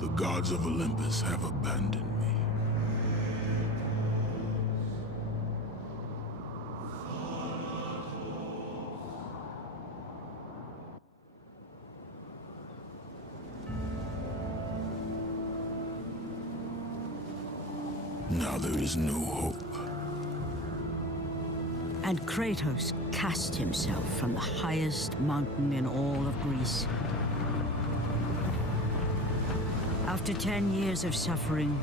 The gods of Olympus have abandoned me. Now there is no hope. And Kratos cast himself from the highest mountain in all of Greece. After 10 years of suffering,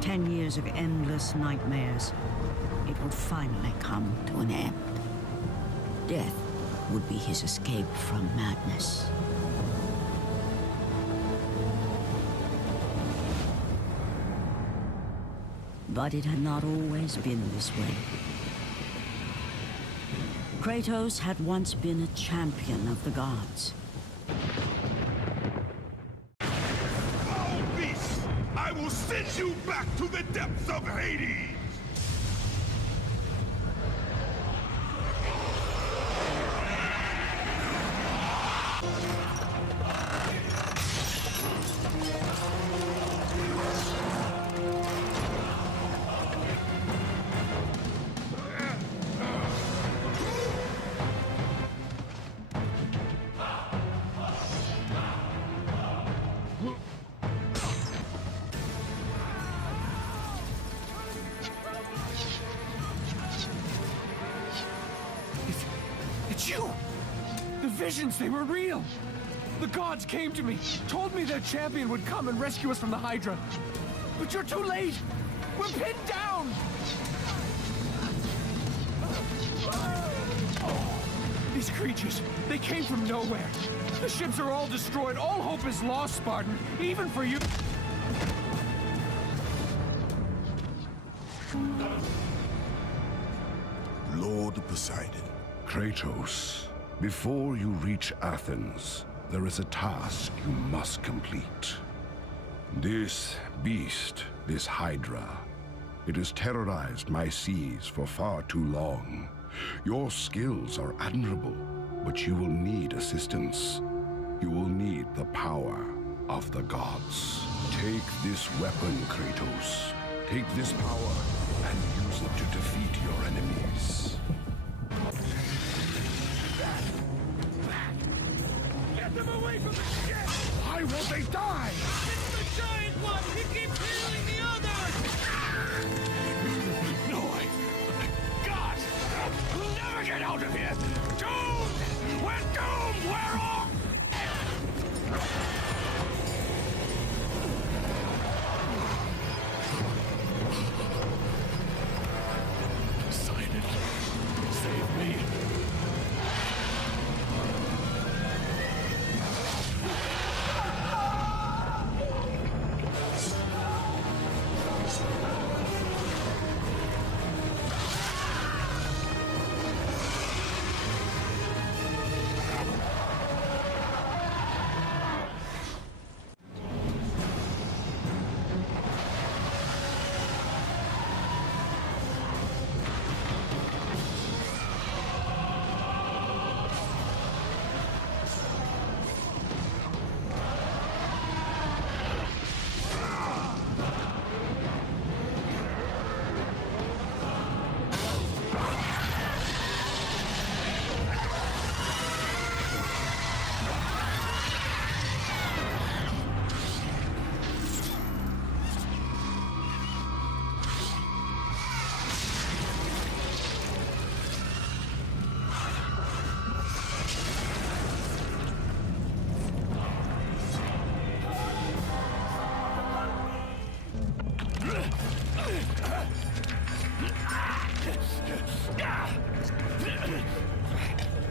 10 years of endless nightmares, it would finally come to an end. Death would be his escape from madness. But it had not always been this way. Kratos had once been a champion of the gods. Foul beast! I will send you back to the depths of Hades! It's you! The visions, they were real! The gods came to me, told me their champion would come and rescue us from the Hydra. But you're too late! We're pinned down! These creatures, they came from nowhere. The ships are all destroyed. All hope is lost, Spartan, even for you. Lord Poseidon. Kratos, before you reach Athens, there is a task you must complete. This beast, this Hydra, it has terrorized my seas for far too long. Your skills are admirable, but you will need assistance. You will need the power of the gods. Take this weapon, Kratos. Take this power and use it to defeat your enemies. Get them away from the ship! Why won't they die? It's the giant one! He keeps healing the others! No, God! We'll never get out of here! Doomed! We're doomed! We're off! Poseidon, save me!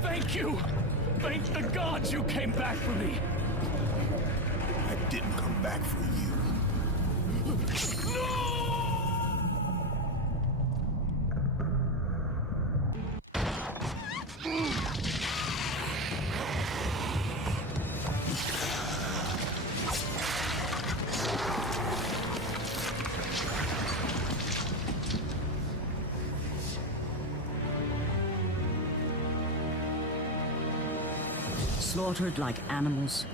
Thank you! Thank the gods you came back for me! I didn't come back for you. No! Slaughtered like animals,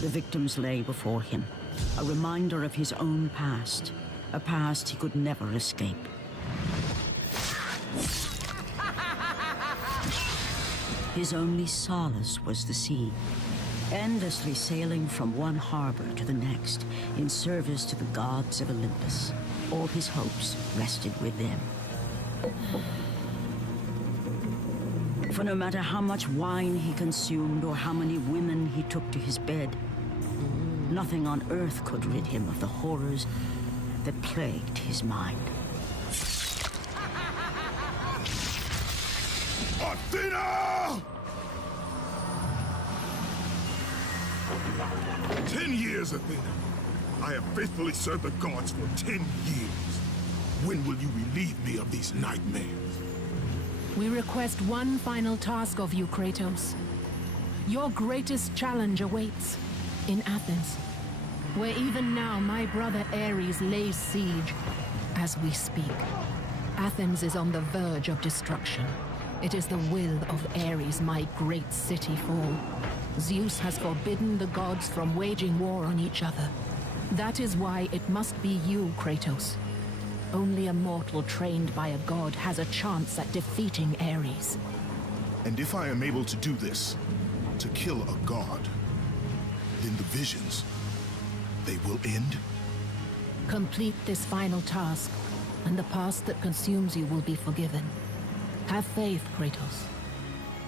the victims lay before him, a reminder of his own past, a past he could never escape. His only solace was the sea, endlessly sailing from one harbor to the next in service to the gods of Olympus. All his hopes rested with them. For no matter how much wine he consumed or how many women he took to his bed, nothing on earth could rid him of the horrors that plagued his mind. Athena! 10 years, Athena. I have faithfully served the gods for 10 years. When will you relieve me of these nightmares? We request one final task of you, Kratos. Your greatest challenge awaits in Athens, where even now my brother Ares lays siege as we speak. Athens is on the verge of destruction. It is the will of Ares my great city fall. Zeus has forbidden the gods from waging war on each other. That is why it must be you, Kratos. Only a mortal trained by a god has a chance at defeating Ares. And if I am able to do this, to kill a god, then the visions, they will end? Complete this final task, and the past that consumes you will be forgiven. Have faith, Kratos.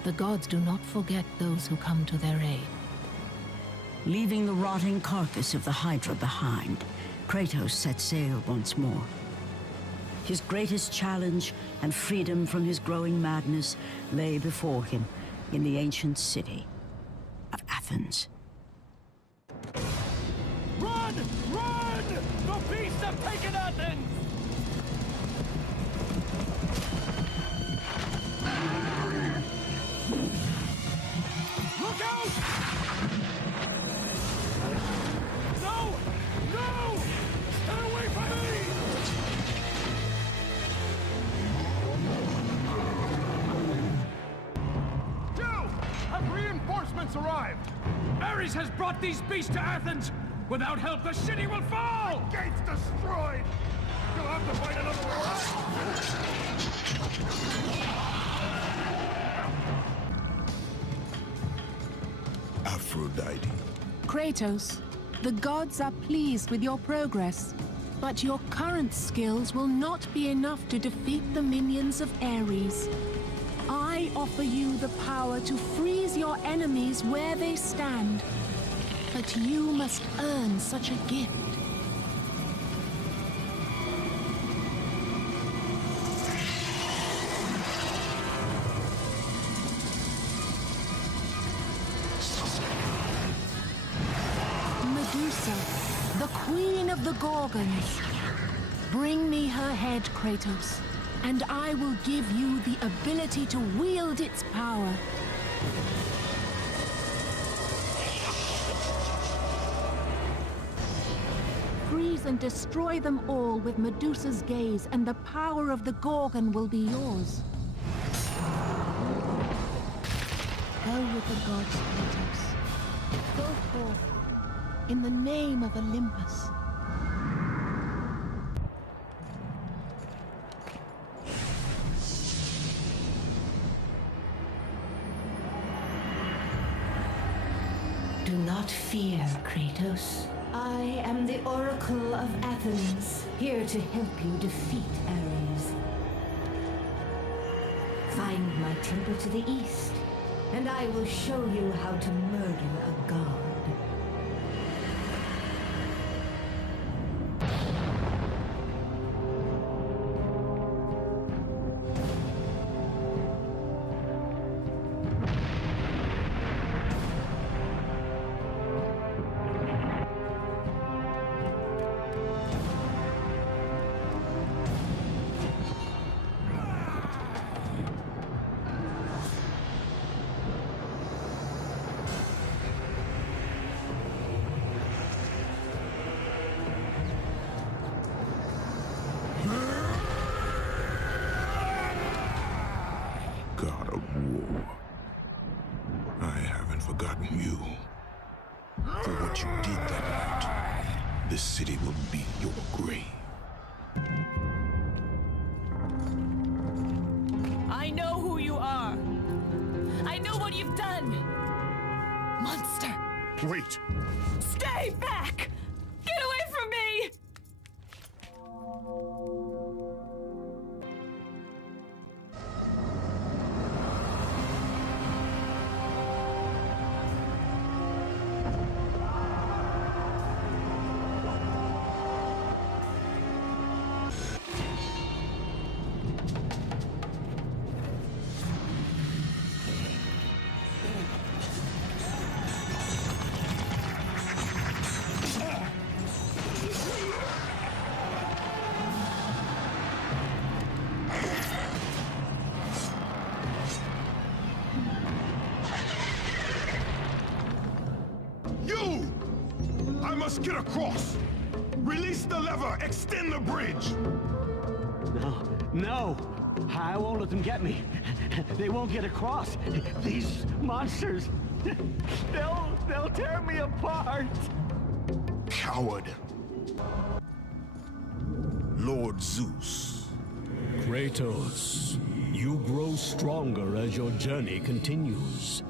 The gods do not forget those who come to their aid. Leaving the rotting carcass of the Hydra behind, Kratos set sail once more. His greatest challenge and freedom from his growing madness lay before him in the ancient city of Athens. Run! Run! The beasts have taken Athens! Look out! No! No! Stay away from me! Joe! Have reinforcements arrived? Ares has brought these beasts to Athens! Without help, the city will fall! Gates destroyed! You'll have to fight another war! Aphrodite. Kratos, the gods are pleased with your progress, but your current skills will not be enough to defeat the minions of Ares. I offer you the power to freeze your enemies where they stand, but you must earn such a gift. Medusa, the queen of the Gorgons. Bring me her head, Kratos, and I will give you the ability to wield its power. Freeze and destroy them all with Medusa's gaze, and the power of the Gorgon will be yours. Go with the gods, Kratos. Go forth in the name of Olympus. Do not fear, Kratos. I am the Oracle of Athens, here to help you defeat Ares. Find my temple to the east, and I will show you how to murder a god. God of war. I haven't forgotten you for what you did that night. this city will be your grave. I know who you are. I know what you've done. Monster. Wait! Stay back! Get away from me! You! I must get across! Release the lever! Extend the bridge! No! I won't let them get me. They won't get across. These monsters, they'll tear me apart. Coward! Lord Zeus. Kratos, you grow stronger as your journey continues.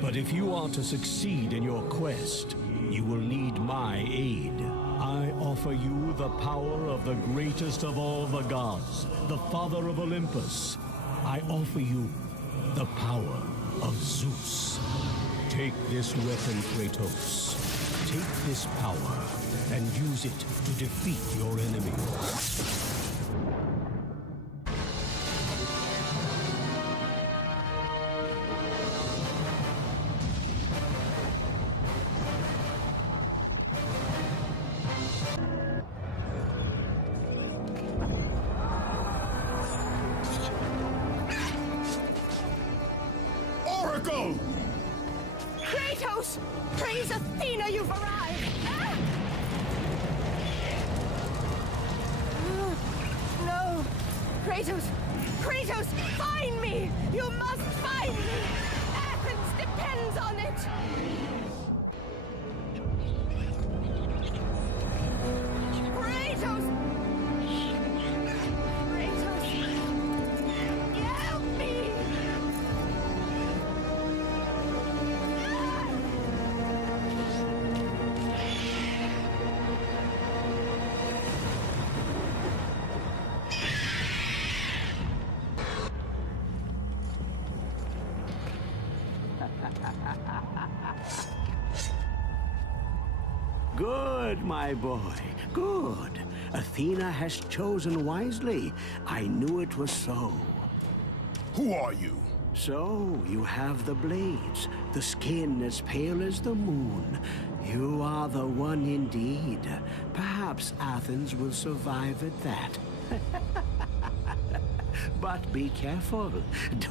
But if you are to succeed in your quest, you will need my aid. I offer you the power of the greatest of all the gods, the father of Olympus. I offer you the power of Zeus. Take this weapon, Kratos. Take this power and use it to defeat your enemies. Oracle! Kratos! Praise Athena, you've arrived! Ah! No! Kratos! Kratos, find me! You must find me! Athens depends on it! Kratos! Kratos! Help me! Good, my boy, good. Athena has chosen wisely. I knew it was so. Who are you? So, you have the blades, the skin as pale as the moon. You are the one indeed. Perhaps Athens will survive at that. But be careful.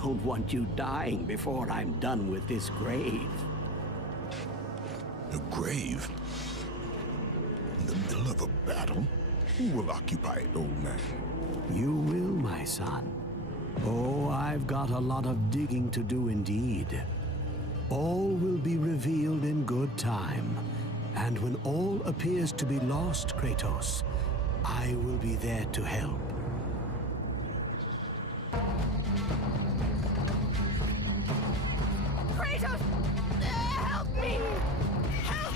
Don't want you dying before I'm done with this grave. A grave? In the middle of a battle? Who will occupy it, old man? You will, my son. Oh, I've got a lot of digging to do indeed. All will be revealed in good time. And when all appears to be lost, Kratos, I will be there to help. Kratos! Help me! Help!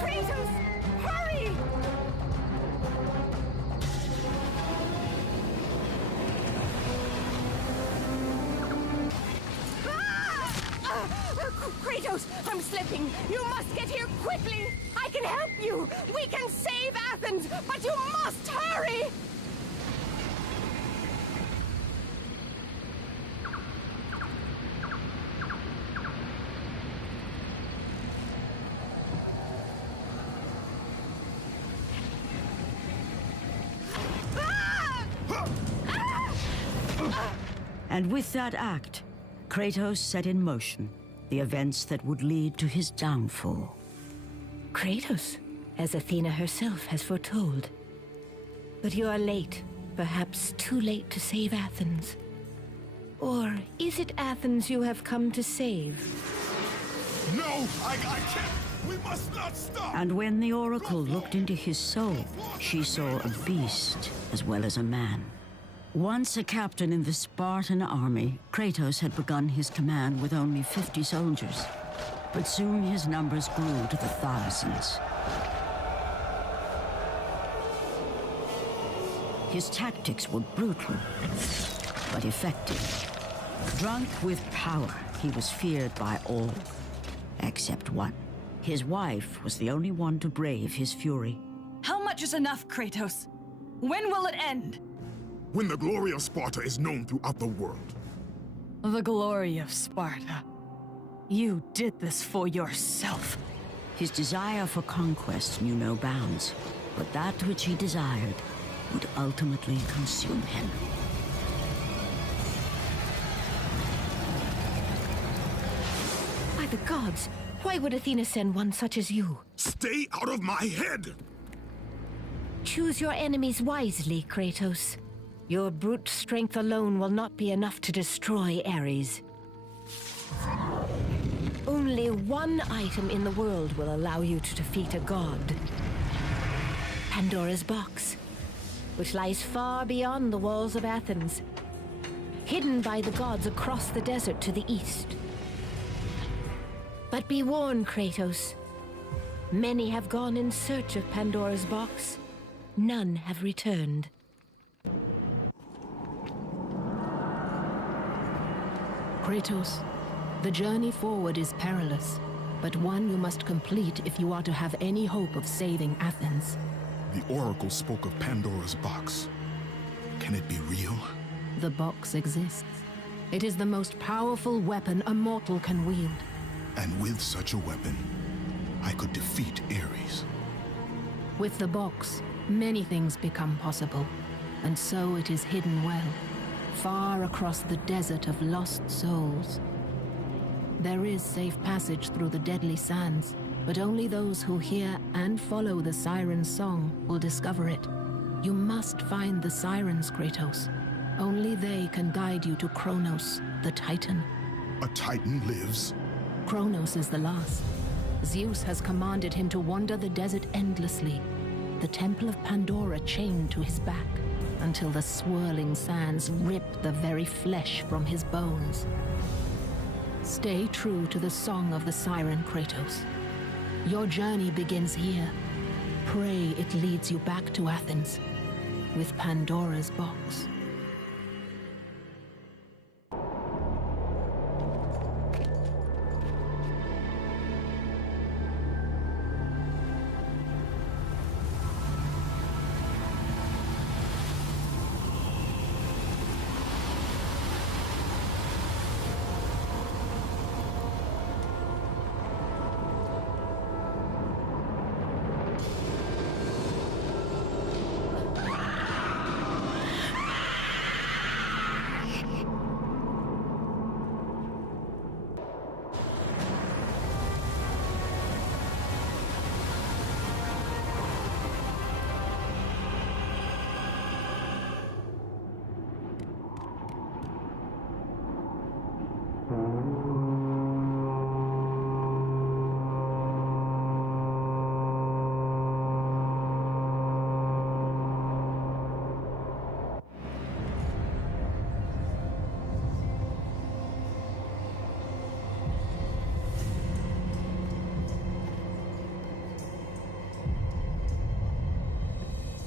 Kratos! Hurry! Kratos, I'm slipping. You must get here quickly. I can help you. We can save Athens, but you must hurry. And with that act, Kratos set in motion the events that would lead to his downfall. Kratos, as Athena herself has foretold. But you are late, perhaps too late to save Athens. Or is it Athens you have come to save? No, I can't. We must not stop. And when the Oracle looked into his soul, she saw a beast as well as a man. Once a captain in the Spartan army, Kratos had begun his command with only 50 soldiers. But soon his numbers grew to the thousands. His tactics were brutal, but effective. Drunk with power, he was feared by all, except one. His wife was the only one to brave his fury. How much is enough, Kratos? When will it end? When the glory of Sparta is known throughout the world. The glory of Sparta. You did this for yourself. His desire for conquest knew no bounds, but that which he desired would ultimately consume him. By the gods, why would Athena send one such as you? Stay out of my head! Choose your enemies wisely, Kratos. Your brute strength alone will not be enough to destroy Ares. Only one item in the world will allow you to defeat a god. Pandora's box, which lies far beyond the walls of Athens, hidden by the gods across the desert to the east. But be warned, Kratos. Many have gone in search of Pandora's box. None have returned. Kratos, the journey forward is perilous, but one you must complete if you are to have any hope of saving Athens. The Oracle spoke of Pandora's box. Can it be real? The box exists. It is the most powerful weapon a mortal can wield. And with such a weapon, I could defeat Ares. With the box, many things become possible, and so it is hidden well, far across the desert of lost souls. There is safe passage through the deadly sands, but only those who hear and follow the siren's song will discover it. You must find the sirens, Kratos. Only they can guide you to Kronos, the Titan. A Titan lives? Kronos is the last. Zeus has commanded him to wander the desert endlessly, the temple of Pandora chained to his back, until the swirling sands rip the very flesh from his bones. Stay true to the song of the siren, Kratos. Your journey begins here. Pray it leads you back to Athens, with Pandora's box.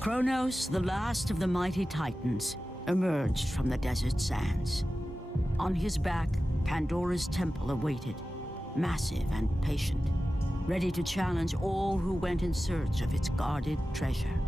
Kronos, the last of the mighty Titans, emerged from the desert sands. On his back, Pandora's temple awaited, massive and patient, ready to challenge all who went in search of its guarded treasure.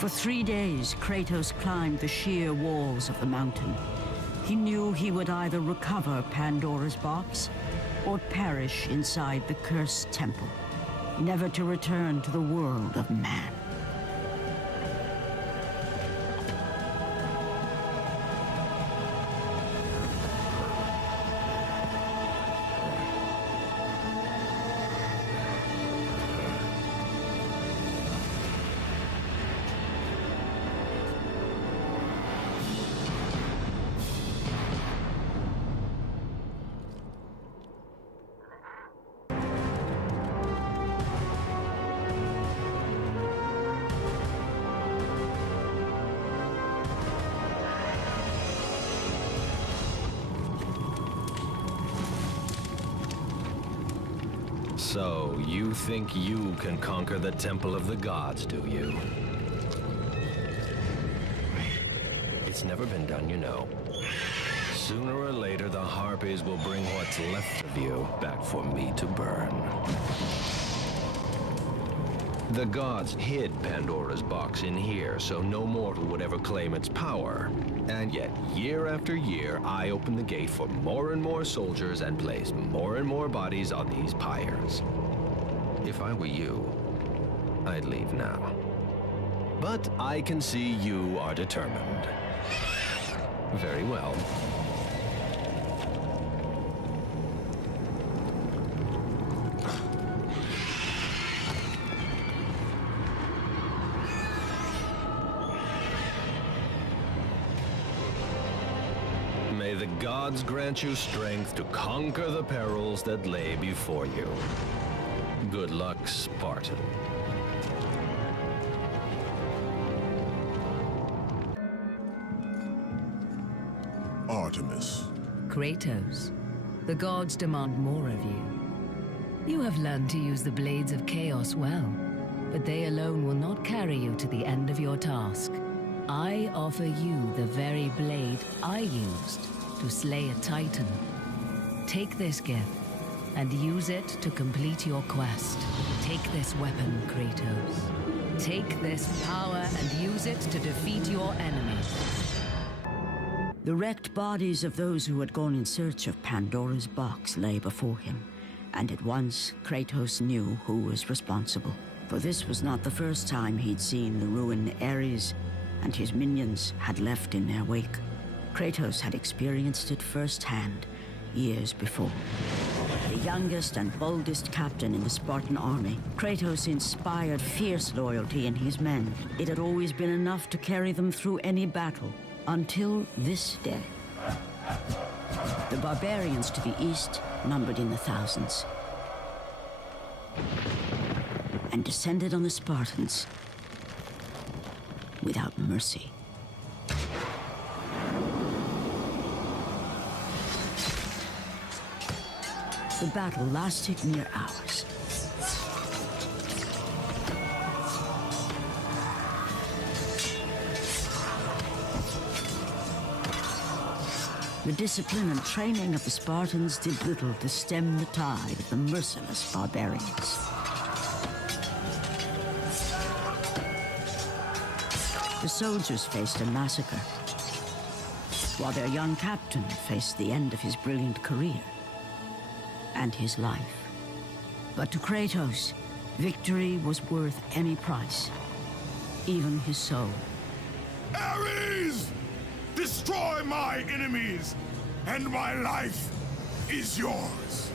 For 3 days, Kratos climbed the sheer walls of the mountain. He knew he would either recover Pandora's box or perish inside the cursed temple, never to return to the world of man. So, you think you can conquer the Temple of the Gods, do you? It's never been done, you know. Sooner or later, the Harpies will bring what's left of you back for me to burn. The gods hid Pandora's box in here, so no mortal would ever claim its power. And yet, year after year, I opened the gate for more and more soldiers and placed more and more bodies on these pyres. If I were you, I'd leave now. But I can see you are determined. Very well. May the gods grant you strength to conquer the perils that lay before you. Good luck, Spartan. Artemis. Kratos, the gods demand more of you. You have learned to use the blades of chaos well, but they alone will not carry you to the end of your task. I offer you the very blade I used to slay a Titan. Take this gift and use it to complete your quest. Take this weapon, Kratos. Take this power and use it to defeat your enemies. The wrecked bodies of those who had gone in search of Pandora's box lay before him, and at once Kratos knew who was responsible. For this was not the first time he'd seen the ruin Ares and his minions had left in their wake. Kratos had experienced it firsthand, years before. The youngest and boldest captain in the Spartan army, Kratos inspired fierce loyalty in his men. It had always been enough to carry them through any battle, until this day. The barbarians to the east numbered in the thousands, and descended on the Spartans without mercy. The battle lasted near hours. The discipline and training of the Spartans did little to stem the tide of the merciless barbarians. The soldiers faced a massacre, while their young captain faced the end of his brilliant career and his life. But to Kratos, victory was worth any price, even his soul. Ares! Destroy my enemies, and my life is yours.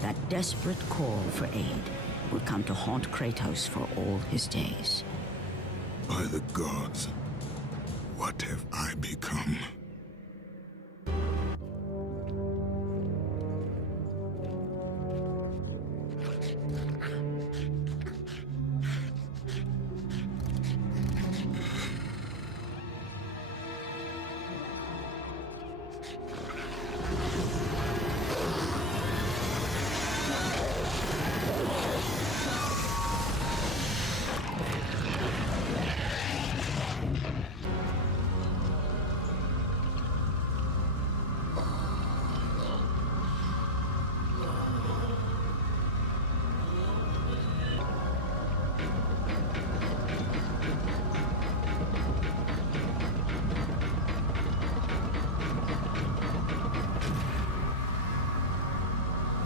That desperate call for aid would come to haunt Kratos for all his days. By the gods, what have I become?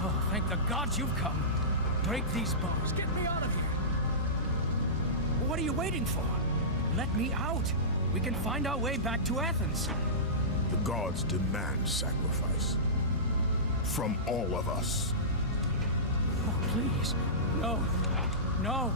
Oh, thank the gods you've come. Break these bars. Get me out of here. What are you waiting for? Let me out. We can find our way back to Athens. The gods demand sacrifice. From all of us. Oh, please. No. No.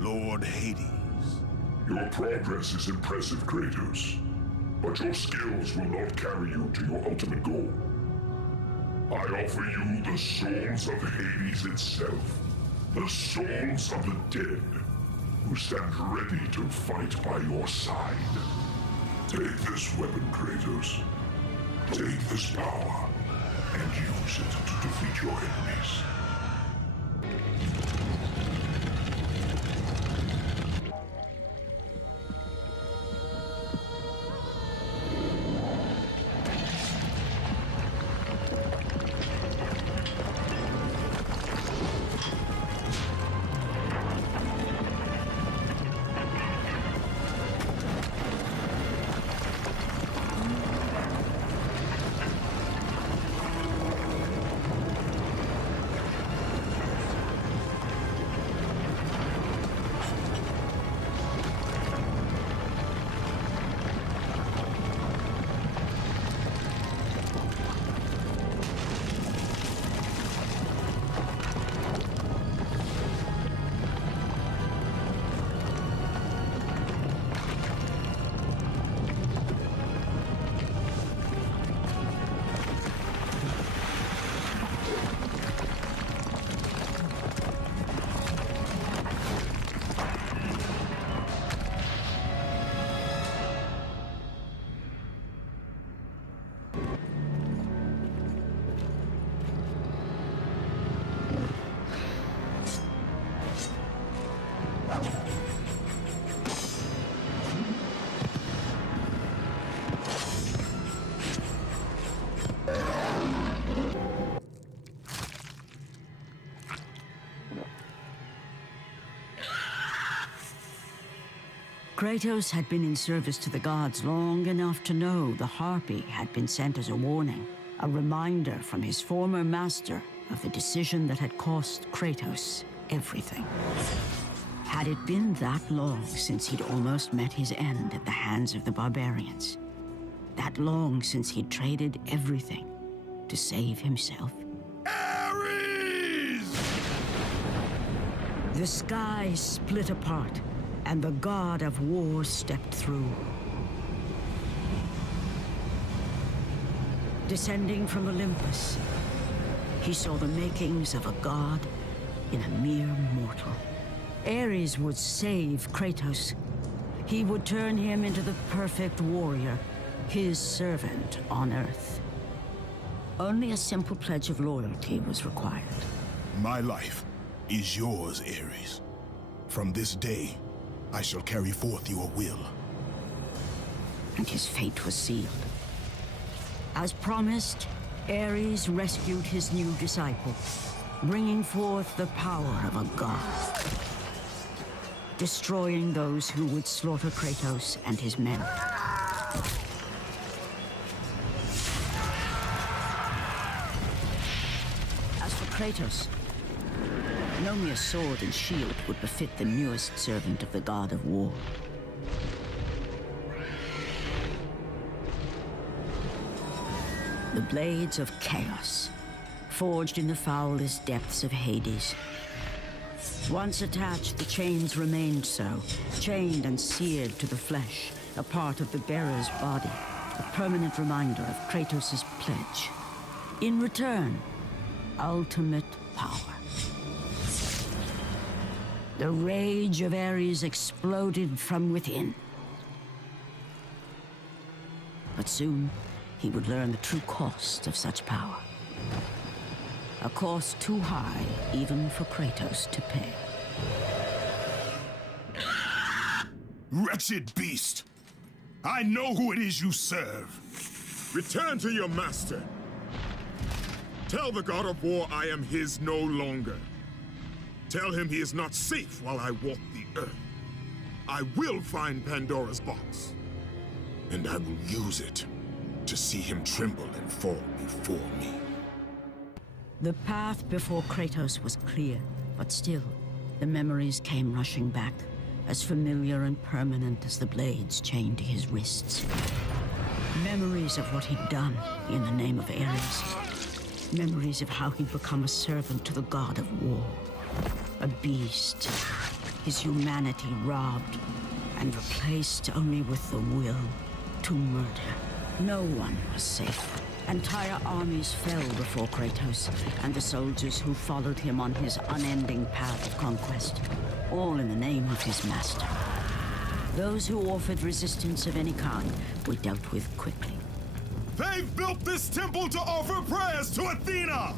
Lord Hades. Your progress is impressive, Kratos. But your skills will not carry you to your ultimate goal. I offer you the souls of Hades itself. The souls of the dead, who stand ready to fight by your side. Take this weapon, Kratos. Take this power, and use it to defeat your enemies. Kratos had been in service to the gods long enough to know the Harpy had been sent as a warning, a reminder from his former master of the decision that had cost Kratos everything. Had it been that long since he'd almost met his end at the hands of the barbarians? That long since he'd traded everything to save himself? Ares! The sky split apart, and the god of war stepped through. Descending from Olympus, he saw the makings of a god in a mere mortal. Ares would save Kratos. He would turn him into the perfect warrior, his servant on Earth. Only a simple pledge of loyalty was required. My life is yours, Ares. From this day, I shall carry forth your will. And his fate was sealed. As promised, Ares rescued his new disciple, bringing forth the power of a god, destroying those who would slaughter Kratos and his men. As for Kratos, no mere sword and shield would befit the newest servant of the god of war. The blades of chaos, forged in the foulest depths of Hades. Once attached, the chains remained so, chained and seared to the flesh, a part of the bearer's body, a permanent reminder of Kratos' pledge. In return, ultimate power. The rage of Ares exploded from within. But soon, he would learn the true cost of such power. A cost too high even for Kratos to pay. Wretched beast! I know who it is you serve. Return to your master. Tell the god of war I am his no longer. Tell him he is not safe while I walk the earth. I will find Pandora's box. And I will use it to see him tremble and fall before me. The path before Kratos was clear, but still, the memories came rushing back, as familiar and permanent as the blades chained to his wrists. Memories of what he'd done in the name of Ares. Memories of how he'd become a servant to the god of war. A beast, his humanity robbed and replaced only with the will to murder. No one was safe. Entire armies fell before Kratos and the soldiers who followed him on his unending path of conquest, all in the name of his master. Those who offered resistance of any kind were dealt with quickly. They've built this temple to offer prayers to Athena!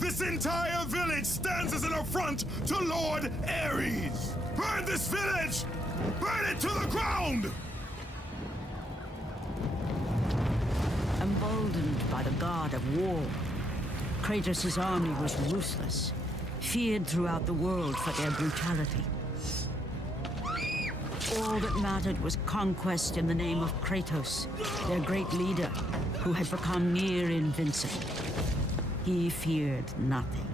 This entire village stands as an affront to Lord Ares! Burn this village! Burn it to the ground! Emboldened by the god of war, Kratos' army was ruthless, feared throughout the world for their brutality. All that mattered was conquest in the name of Kratos, their great leader, who had become near invincible. He feared nothing.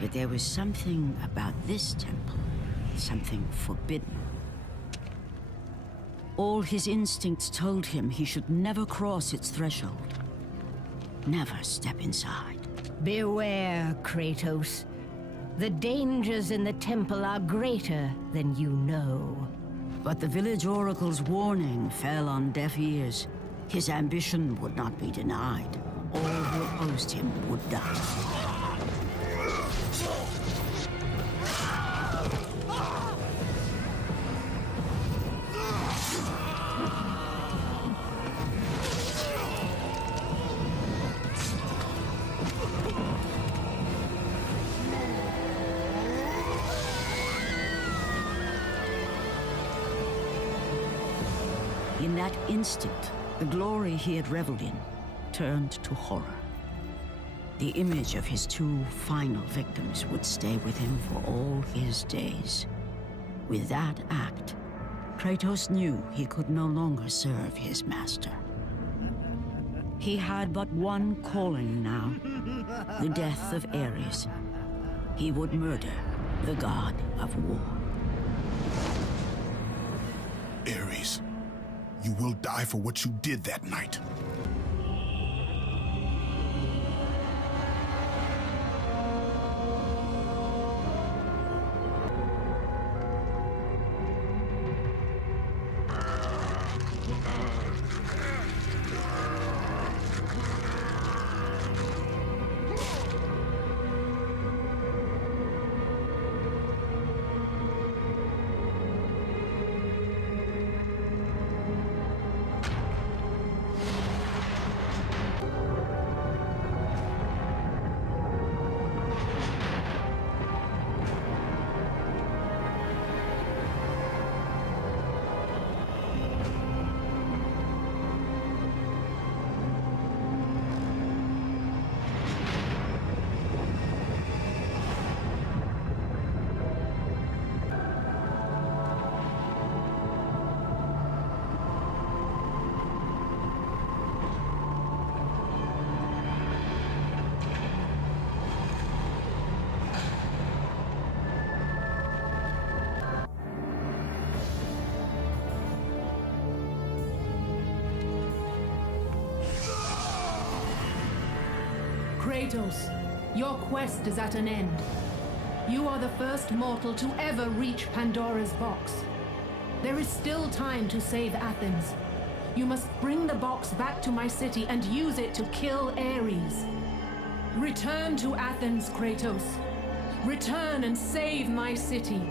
But there was something about this temple, something forbidden. All his instincts told him he should never cross its threshold. Never step inside. Beware, Kratos. The dangers in the temple are greater than you know. But the village oracle's warning fell on deaf ears. His ambition would not be denied. All who opposed him would die. In that instant, the glory he had reveled in turned to horror. The image of his two final victims would stay with him for all his days. With that act, Kratos knew he could no longer serve his master. He had but one calling now, the death of Ares. He would murder the god of war. Ares, you will die for what you did that night. Kratos, your quest is at an end. You are the first mortal to ever reach Pandora's box. There is still time to save Athens. You must bring the box back to my city and use it to kill Ares. Return to Athens, Kratos. Return and save my city.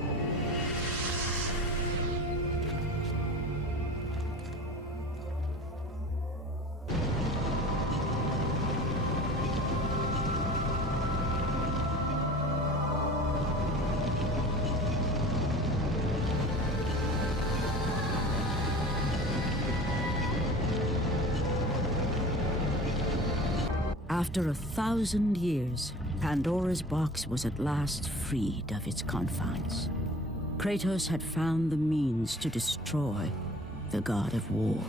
After 1,000 years, Pandora's box was at last freed of its confines. Kratos had found the means to destroy the god of war.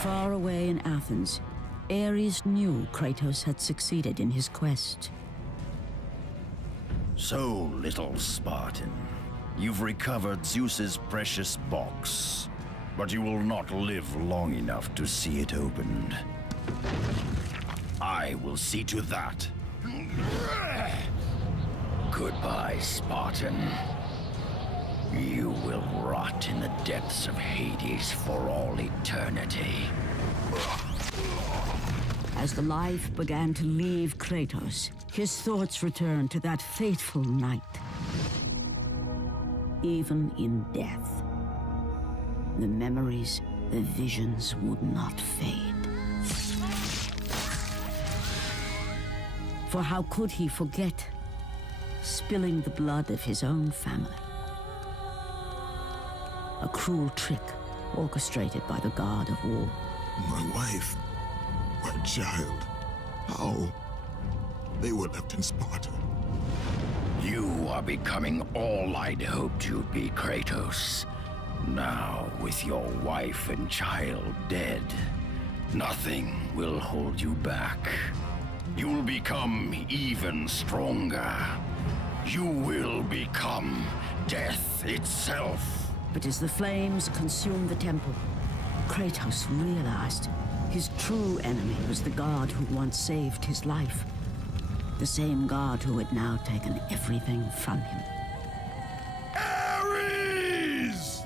Far away in Athens, Ares knew Kratos had succeeded in his quest. So, little Spartan, you've recovered Zeus's precious box. But you will not live long enough to see it opened. I will see to that. Goodbye, Spartan. You will rot in the depths of Hades for all eternity. As the life began to leave Kratos, his thoughts returned to that fateful night. Even in death, the memories, the visions would not fade. For how could he forget spilling the blood of his own family? A cruel trick orchestrated by the god of war. My wife, my child, how? They were left in Sparta. You are becoming all I'd hoped you'd be, Kratos. Now, with your wife and child dead, nothing will hold you back. You'll become even stronger. You will become death itself. But as the flames consumed the temple, Kratos realized his true enemy was the god who once saved his life. The same god who had now taken everything from him. Ares!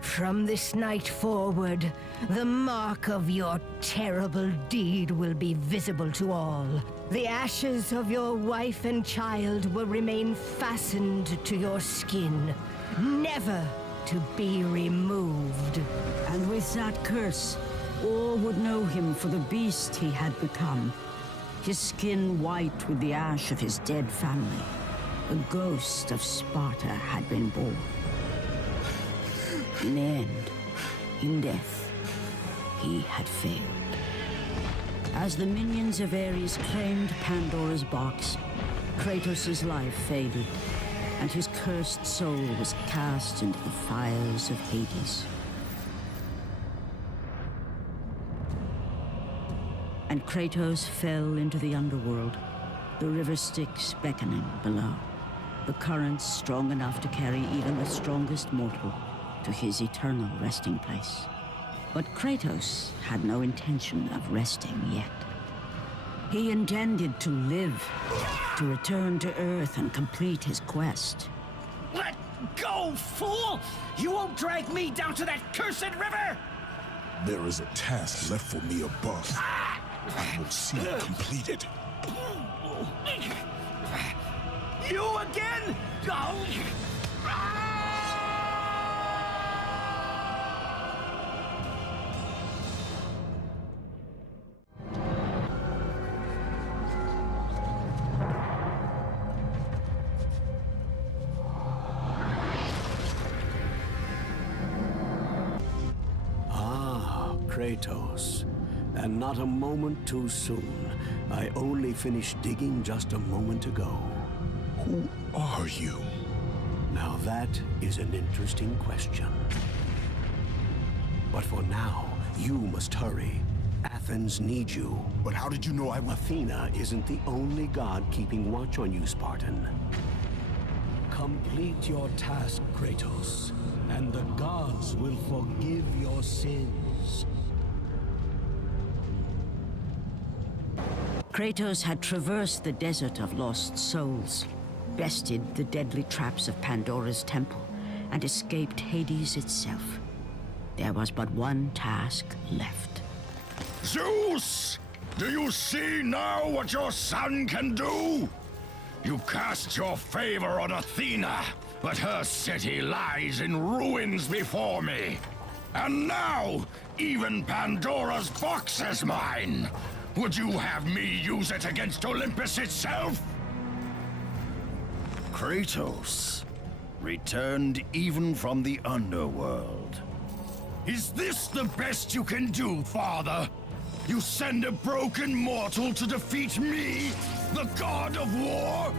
From this night forward, the mark of your terrible deed will be visible to all. The ashes of your wife and child will remain fastened to your skin, never to be removed. And with that curse, all would know him for the beast he had become. His skin white with the ash of his dead family. The ghost of Sparta had been born. In the end, in death, he had failed. As the minions of Ares claimed Pandora's box, Kratos' life faded, and his cursed soul was cast into the fires of Hades. And Kratos fell into the underworld, the river Styx beckoning below, the currents strong enough to carry even the strongest mortal to his eternal resting place. But Kratos had no intention of resting yet. He intended to live, to return to Earth and complete his quest. Let go, fool! You won't drag me down to that cursed river! There is a task left for me above. I will see it completed. You again? Oh. Kratos, and not a moment too soon. I only finished digging just a moment ago. Who are you? Now that is an interesting question. But for now, you must hurry. Athens needs you. But how did you know I would? Athena isn't the only god keeping watch on you, Spartan. Complete your task, Kratos, and the gods will forgive your sins. Kratos had traversed the desert of lost souls, bested the deadly traps of Pandora's temple, and escaped Hades itself. There was but one task left. Zeus! Do you see now what your son can do? You cast your favor on Athena, but her city lies in ruins before me. And now, even Pandora's box is mine. Would you have me use it against Olympus itself? Kratos, returned even from the underworld. Is this the best you can do, Father? You send a broken mortal to defeat me, the god of war?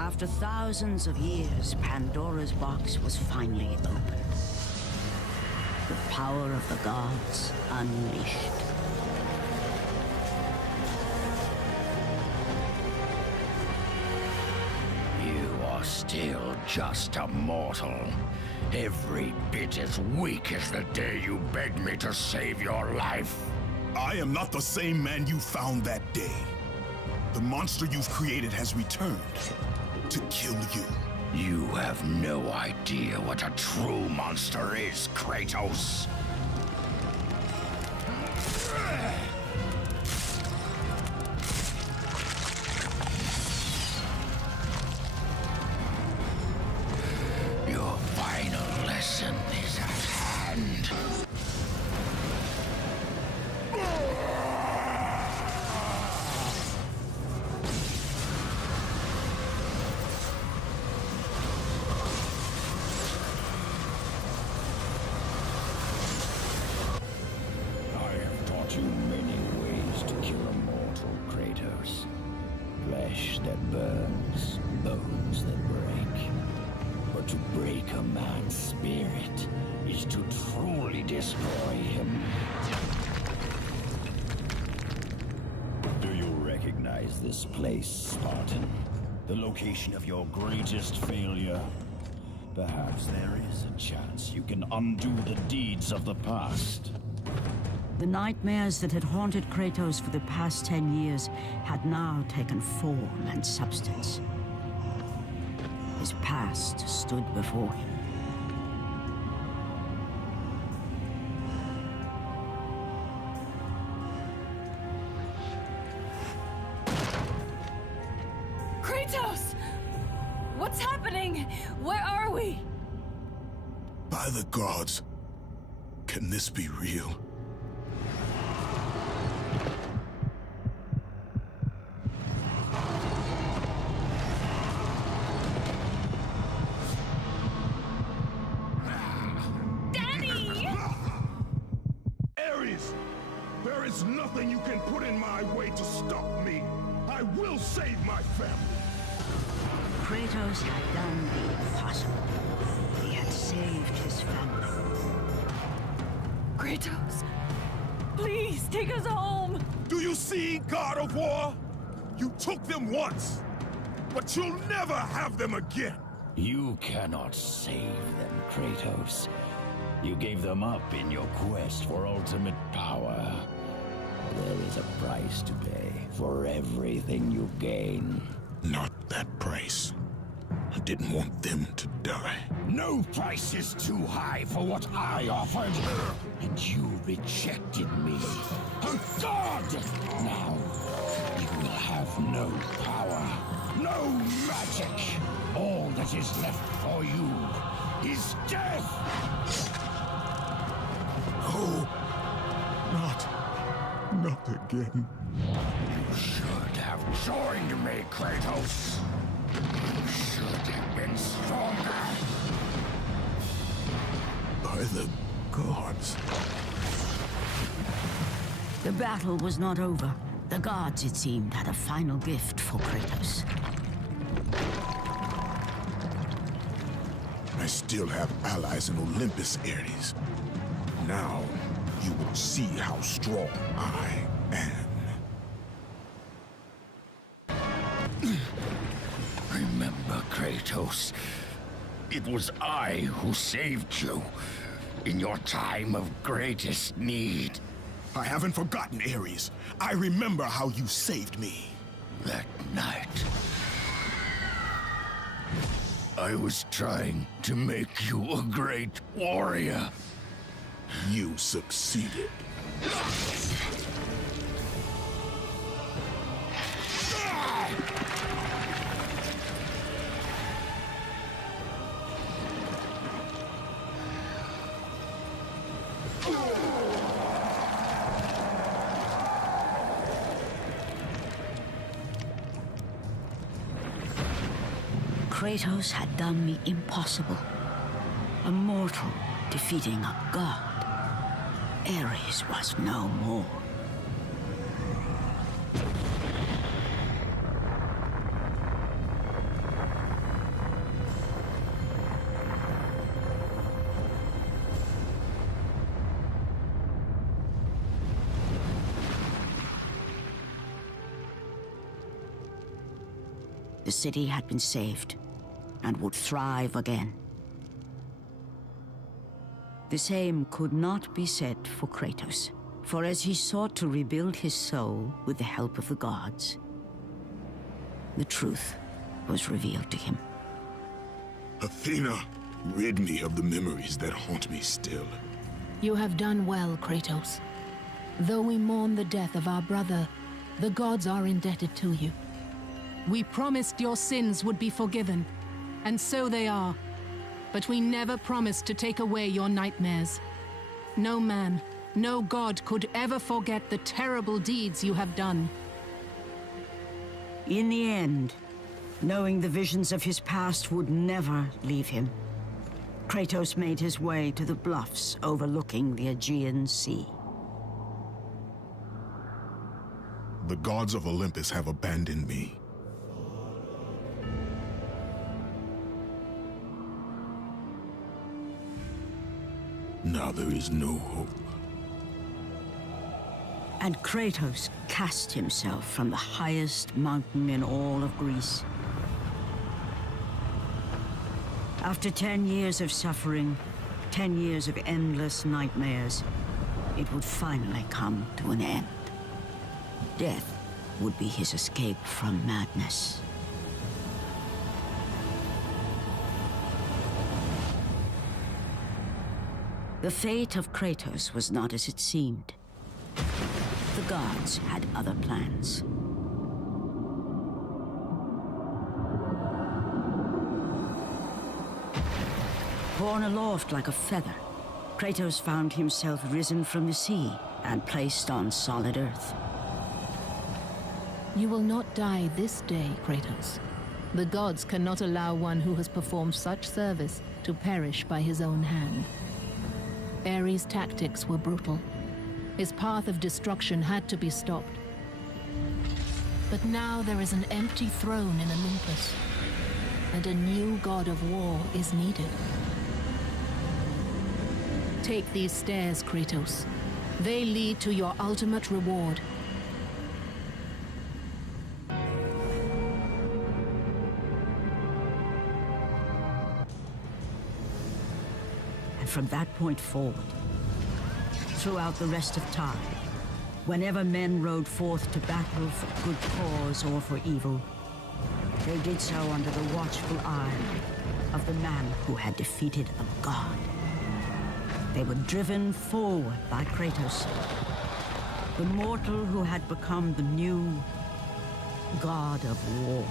After thousands of years, Pandora's box was finally opened. The power of the gods unleashed. You are still just a mortal. Every bit as weak as the day you begged me to save your life. I am not the same man you found that day. The monster you've created has returned to kill you. You have no idea what a true monster is, Kratos. Your final lesson is at hand. You many ways to kill a mortal, Kratos. Flesh that burns, bones that break. But to break a man's spirit is to truly destroy him. Do you recognize this place, Spartan? The location of your greatest failure? Perhaps there is a chance you can undo the deeds of the past. The nightmares that had haunted Kratos for the past 10 years had now taken form and substance. His past stood before him. Kratos! What's happening? Where are we? By the gods, can this be real? There is nothing you can put in my way to stop me. I will save my family. Kratos had done the impossible. He had saved his family. Kratos, please take us home. Do you see, God of War? You took them once, but you'll never have them again. You cannot save them, Kratos. You gave them up in your quest for ultimate power. There is a price to pay for everything you gain. Not that price. I didn't want them to die. No price is too high for what I offered. And you rejected me. A god! Now, you will have no power, no magic. All that is left for you is death! Oh, not again. You should have joined me, Kratos. You should have been stronger. By the gods. The battle was not over. The gods, it seemed, had a final gift for Kratos. I still have allies in Olympus, Ares. Now, you will see how strong I am. Remember, Kratos, It was I who saved you in your time of greatest need. I haven't forgotten, Ares. I remember how you saved me. That night, I was trying to make you a great warrior. You succeeded. Kratos had done the impossible. A mortal defeating a god. Ares was no more. The city had been saved and would thrive again. The same could not be said for Kratos, for as he sought to rebuild his soul with the help of the gods, the truth was revealed to him. Athena, rid me of the memories that haunt me still. You have done well, Kratos. Though we mourn the death of our brother, the gods are indebted to you. We promised your sins would be forgiven, and so they are. But we never promised to take away your nightmares. No man, no god could ever forget the terrible deeds you have done. In the end, knowing the visions of his past would never leave him, Kratos made his way to the bluffs overlooking the Aegean Sea. The gods of Olympus have abandoned me. Now there is no hope. And Kratos cast himself from the highest mountain in all of Greece. After 10 years of suffering, 10 years of endless nightmares, it would finally come to an end. Death would be his escape from madness. The fate of Kratos was not as it seemed. The gods had other plans. Borne aloft like a feather, Kratos found himself risen from the sea and placed on solid earth. You will not die this day, Kratos. The gods cannot allow one who has performed such service to perish by his own hand. Ares' tactics were brutal. His path of destruction had to be stopped. But now there is an empty throne in Olympus, and a new god of war is needed. Take these stairs, Kratos. They lead to your ultimate reward. From that point forward, throughout the rest of time, whenever men rode forth to battle for good cause or for evil, they did so under the watchful eye of the man who had defeated a god. They were driven forward by Kratos, the mortal who had become the new god of war.